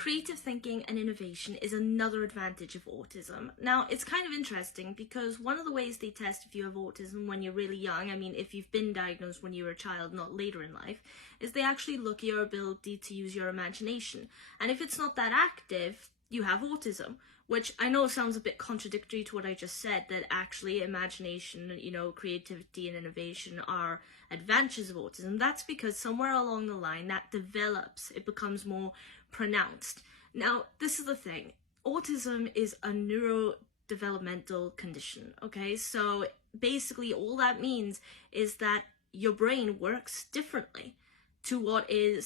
Creative thinking and innovation is another advantage of autism. Now, it's kind of interesting because one of the ways they test if you have autism when you're really young, I mean, if you've been diagnosed when you were a child, not later in life, is they actually look at your ability to use your imagination. And if it's not that active, you have autism, which I know sounds a bit contradictory to what I just said, that actually imagination, creativity and innovation are advantages of autism. That's because somewhere along the line that develops, it becomes more pronounced. Now, this is the thing. Autism is a neurodevelopmental condition, okay? So basically all that means is that your brain works differently to what a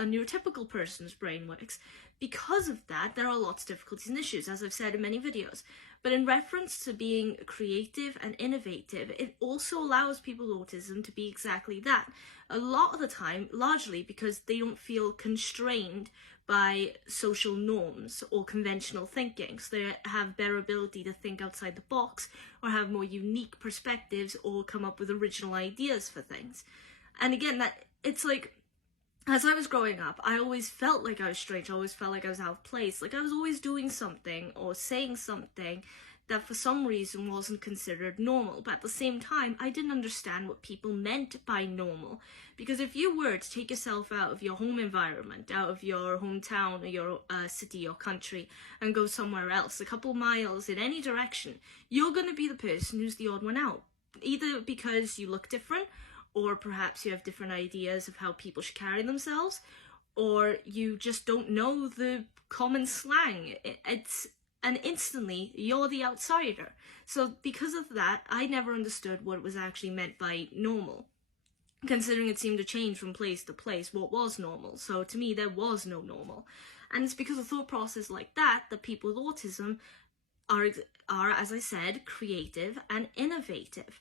neurotypical person's brain works. Because of that, there are lots of difficulties and issues, as I've said in many videos. But in reference to being creative and innovative, it also allows people with autism to be exactly that. A lot of the time, largely because they don't feel constrained by social norms or conventional thinking. So they have better ability to think outside the box or have more unique perspectives or come up with original ideas for things. And again, it's like, as I was growing up, I always felt like I was strange. I always felt like I was out of place. Like I was always doing something or saying something that for some reason wasn't considered normal. But at the same time, I didn't understand what people meant by normal. Because if you were to take yourself out of your home environment, out of your hometown or your city or country, and go somewhere else, a couple miles in any direction, you're going to be the person who's the odd one out. Either because you look different, or perhaps you have different ideas of how people should carry themselves, or you just don't know the common slang. And instantly, you're the outsider. So because of that, I never understood what was actually meant by normal, considering it seemed to change from place to place what was normal. So to me, there was no normal. And it's because of thought process like that people with autism are, as I said, creative and innovative.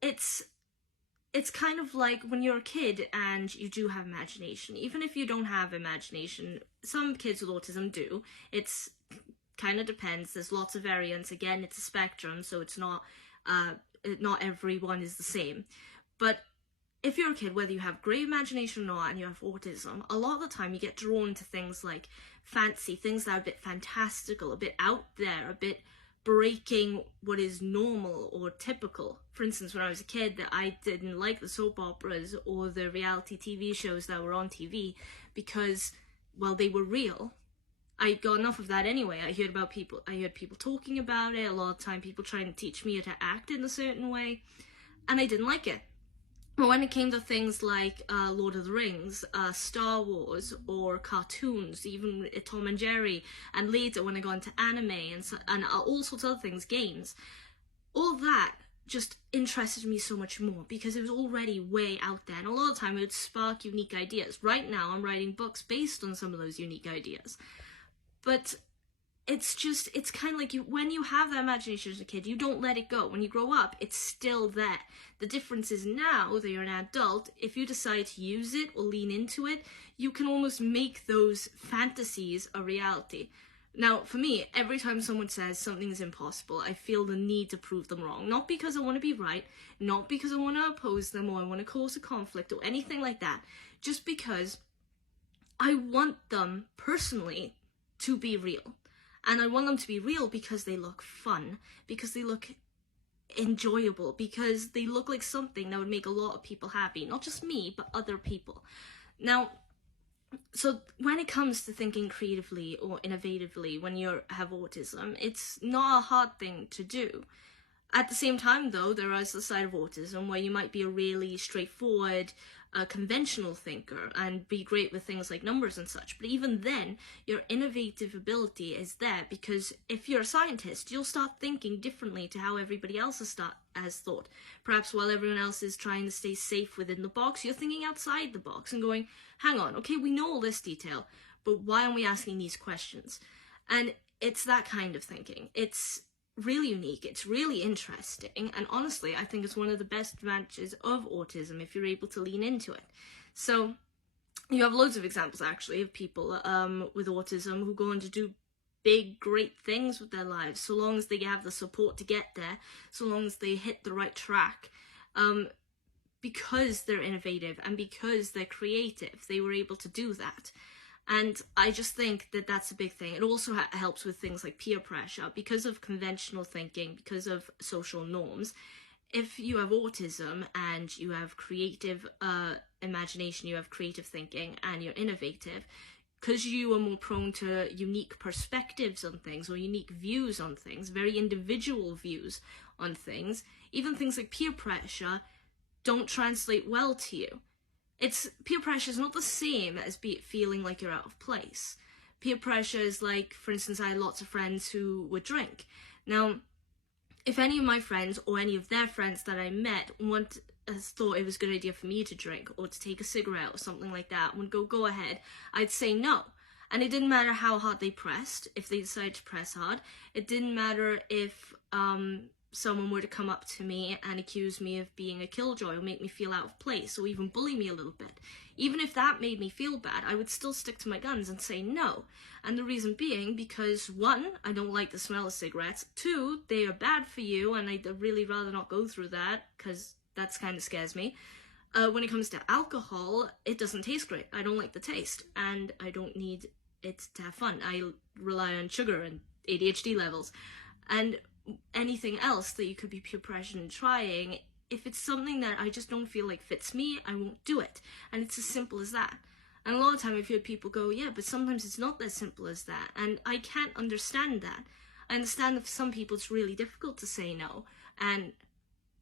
It's kind of like when you're a kid and you do have imagination. Even if you don't have imagination, some kids with autism do. It's kind of depends. There's lots of variants. Again, it's a spectrum, so it's not everyone is the same. But if you're a kid, whether you have great imagination or not, and you have autism, a lot of the time you get drawn to things like fancy, things that are a bit fantastical, a bit out there, a bit breaking what is normal or typical. For instance, when I was a kid, I didn't like the soap operas or the reality TV shows that were on TV because, well, they were real. I got enough of that anyway. I heard people talking about it, a lot of time people trying to teach me how to act in a certain way, and I didn't like it. But when it came to things like Lord of the Rings, Star Wars, or cartoons, even Tom and Jerry, and later when I got into anime and all sorts of other things, games, all that just interested me so much more because it was already way out there, and a lot of the time it would spark unique ideas. Right now I'm writing books based on some of those unique ideas. But it's kind of like when you have that imagination as a kid, you don't let it go. When you grow up, it's still there. The difference is now that you're an adult, if you decide to use it or lean into it, you can almost make those fantasies a reality. Now, for me, every time someone says something is impossible, I feel the need to prove them wrong. Not because I want to be right, not because I want to oppose them or I want to cause a conflict or anything like that, just because I want them personally to be real. And I want them to be real because they look fun, because they look enjoyable, because they look like something that would make a lot of people happy. Not just me, but other people. Now, so when it comes to thinking creatively or innovatively when you have autism, it's not a hard thing to do. At the same time, though, there is the side of autism where you might be a really straightforward, conventional thinker and be great with things like numbers and such. But even then, your innovative ability is there because if you're a scientist, you'll start thinking differently to how everybody else has thought. Perhaps while everyone else is trying to stay safe within the box, you're thinking outside the box and going, hang on, okay, we know all this detail, but why aren't we asking these questions? And it's that kind of thinking. It's really unique, it's really interesting, and honestly I think it's one of the best advantages of autism if you're able to lean into it. So you have loads of examples actually of people with autism who go on to do big great things with their lives, so long as they have the support to get there, so long as they hit the right track, because they're innovative and because they're creative, they were able to do that. And I just think that that's a big thing. It also helps with things like peer pressure because of conventional thinking, because of social norms. If you have autism and you have creative imagination, you have creative thinking, and you're innovative, because you are more prone to unique perspectives on things or unique views on things, very individual views on things, even things like peer pressure don't translate well to you. Peer pressure is not the same as feeling like you're out of place. Peer pressure is like, for instance, I had lots of friends who would drink. Now, if any of my friends or any of their friends that I met thought it was a good idea for me to drink or to take a cigarette or something like that, would go ahead, I'd say no. And it didn't matter how hard they pressed, if they decided to press hard. It didn't matter if someone were to come up to me and accuse me of being a killjoy or make me feel out of place or even bully me a little bit. Even if that made me feel bad, I would still stick to my guns and say no. And the reason being because, one, I don't like the smell of cigarettes. Two, they are bad for you and I'd really rather not go through that because that kind of scares me. When it comes to alcohol, it doesn't taste great. I don't like the taste and I don't need it to have fun. I rely on sugar and ADHD levels. And anything else that you could be peer pressured in trying, if it's something that I just don't feel like fits me, I won't do it. And it's as simple as that. And a lot of time I've heard people go, yeah, but sometimes it's not as simple as that. And I can't understand that. I understand that for some people it's really difficult to say no. And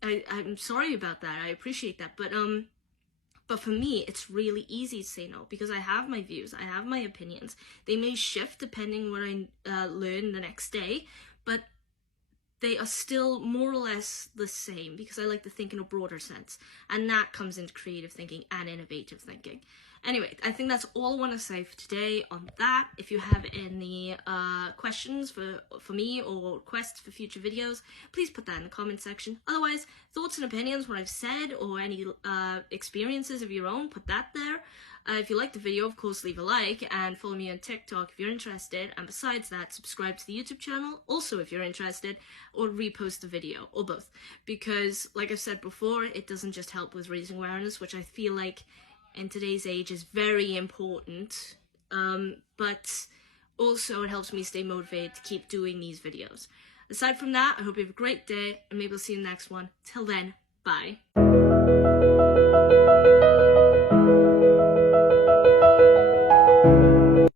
I'm sorry about that. I appreciate that. But for me, it's really easy to say no because I have my views, I have my opinions. They may shift depending what I learn the next day, but they are still more or less the same because I like to think in a broader sense. And that comes into creative thinking and innovative thinking. Anyway, I think that's all I want to say for today on that. If you have any questions for me or requests for future videos, please put that in the comment section. Otherwise, thoughts and opinions, what I've said, or any experiences of your own, put that there. If you liked the video, of course, leave a like and follow me on TikTok if you're interested. And besides that, subscribe to the YouTube channel, also if you're interested, or repost the video, or both. Because, like I've said before, it doesn't just help with raising awareness, which I feel like in today's age is very important, but also it helps me stay motivated to keep doing these videos. Aside from that, I hope you have a great day, and maybe I'll see you in the next one. Till then, bye.